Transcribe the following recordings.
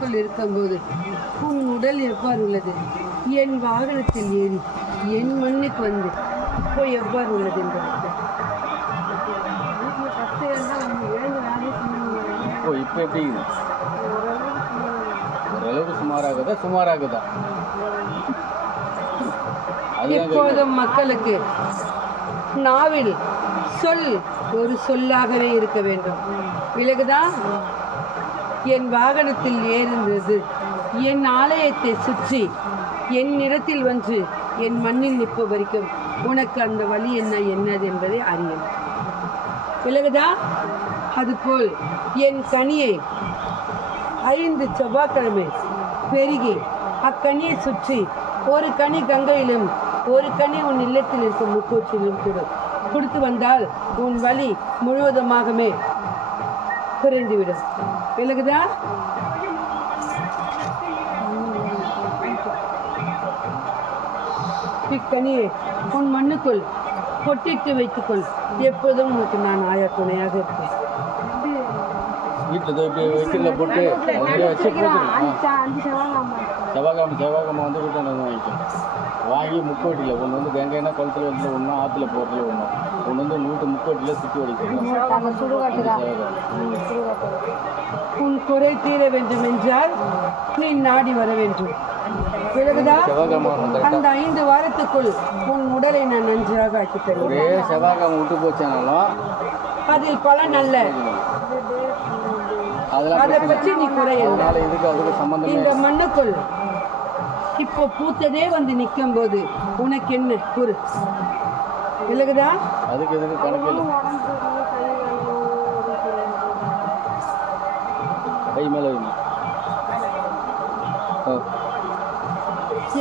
மண்ணுக்குள் இருக்கும்போது உன் உடல் எவ்வாறு உள்ளது? என் வாகனத்தில் ஏறி என் மண்ணுக்கு வந்து இப்போ எவ்வாறு உள்ளது என்பது இப்போ எப்படி ஓரளவுக்கு சுமாராகுதா? இப்போதும் மக்களுக்கு நாவில் சொல் ஒரு சொல்லாகவே இருக்க வேண்டும். விலகுதா? என் வாகனத்தில் ஏறுகிறது, என் ஆலயத்தை சுற்றி என் நிறத்தில் வந்து என் மண்ணில் நிற்ப வரைக்கும் உனக்கு அந்த வழி என்னது என்பதை அறியும். விலகுதா? அதுபோல் என் கனியை 5 செவ்வாய்க்கிழமை பெருகி அக்கனியை சுற்றி ஒரு கனி கங்கையிலும் ஒரு கனி உன் இல்லத்தில் இருக்கும் முக்கூச்சிலும் கொடுத்து வந்தால் உன் வலி முழுவதுமாகவே குறைந்துவிடும். விலகுதா? இக்கனியை உன் மண்ணுக்குள் பொட்டிட்டு வைத்துக்கொள். எப்போதும் உனக்கு நான் ஆயா துணையாக இருப்பேன். வீட்டில் வைக்கல போட்டு வச்சு செவ்வாய்க்கிழமை வந்து வீட்டில் வாங்கி முக்கோட்டியில் ஒன்று வந்து கங்கைனா குளத்தில் வந்து ஒன்று ஆற்றுல போகிறதுல ஒன்று வந்து வீட்டு முக்கோட்டியில் சுற்றி வடிக்கணும். உன் குறை தீர வேண்டும் என்றால் நீ நாடி வர வேண்டும். விலகுதா? அந்த 5 வாரத்துக்குள் உன் உடலை நான் நன்றாக ஆக்கி தருவேன். ஒரே செவ்வாய்க்கிழமை விட்டு போச்சானாலும் அதில் பலன் அல்ல. அதை பற்றி நீ குறையில்லை. இந்த மண்ணுக்குள் இப்போ பூத்ததே வந்து நிற்கும் போது உனக்கு என்ன கூறு? விலகுதா? அதுக்கு எதுக்கு கணக்கு கை மேலே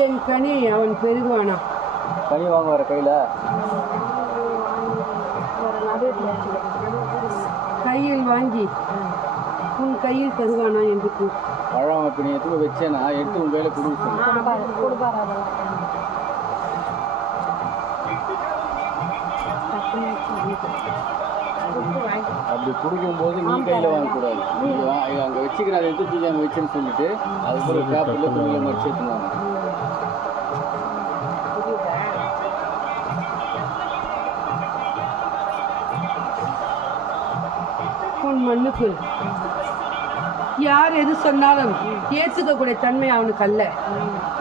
என் கனி அவன் பெருகுவானா? கனி வாங்க வர கையில் வாங்கி உன் கையில் தருவானா என்று பழம் இப்போ நீ எடுத்து வச்சேன்னா எடுத்து உன் கையில் கொடுப்பாரு. அப்படி கொடுக்கும்போது நீ கையில் வாங்கக்கூடாது. நீங்கள் அங்கே வச்சுக்கிற அதை எடுத்து அங்கே வச்சுன்னு சொல்லிட்டு அதுக்கு ஒரு பேப்பரில் துணியில் மடிச்சு எடுத்துவாங்க. உன் மண்ணுக்குள் யார் எது சொன்னாலும் ஏற்றுக்கக்கூடிய தன்மை அவனுக்கு அல்ல.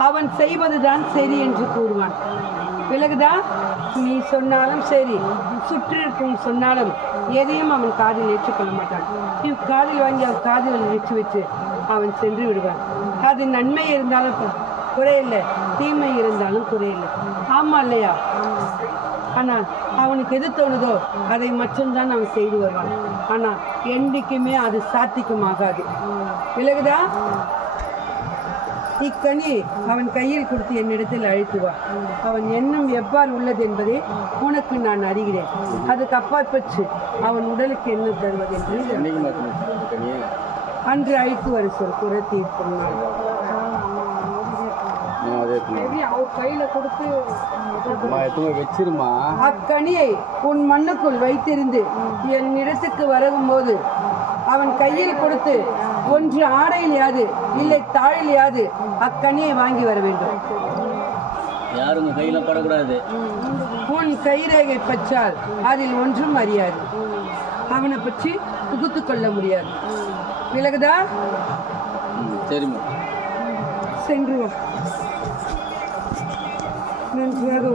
அவன் செய்வதுதான் சரி என்று கூறுவான். விலகுதா? நீ சொன்னாலும் சரி, சுற்றிருக்கும் சொன்னாலும் எதையும் அவன் காதில் ஏற்றுக்கொள்ள மாட்டான். காதில் வாங்கி அவன் காதில் வச்சு அவன் சென்று விடுவான். அது நன்மை இருந்தாலும் குறையில்லை, தீமை இருந்தாலும் குறையில்லை. ஆமா இல்லையா? ஆனால் அவனுக்கு எது தோணுதோ அதை மட்டும்தான் அவன் செய்து வருவான். ஆனால் என்றைக்குமே அது சாத்தியமாகாது. விலகுதா? இக்கனி அவன் கையில் கொடுத்து என்னிடத்தில் அழைத்து வா. அவன் எண்ணம் எவ்வாறு உள்ளது என்பதை உனக்கு நான் அறிகிறேன். அதுக்கு அப்பாற்பட்டு அவன் உடலுக்கு என்ன தருவது என்று அன்று அழைத்து வர சொல். குறை தீர்ப்பு அக்கனியை உன் மண்ணுக்குள் வைத்திருந்து என் இடத்துக்கு வரும்போது அவன் கையில் கொடுத்து ஒன்று ஆடையிலையாது இல்லை தாழிலையாது அக்கனியை வாங்கி வர வேண்டும். யாரும் கையில படக்கூடாது. உன் கைரேகை பற்றால் அதில் ஒன்றும் அறியாது. அவனை பற்றி புகுத்து கொள்ள முடியாது. விலகுதா? சரிம்மா, சென்று வா. நன்றாக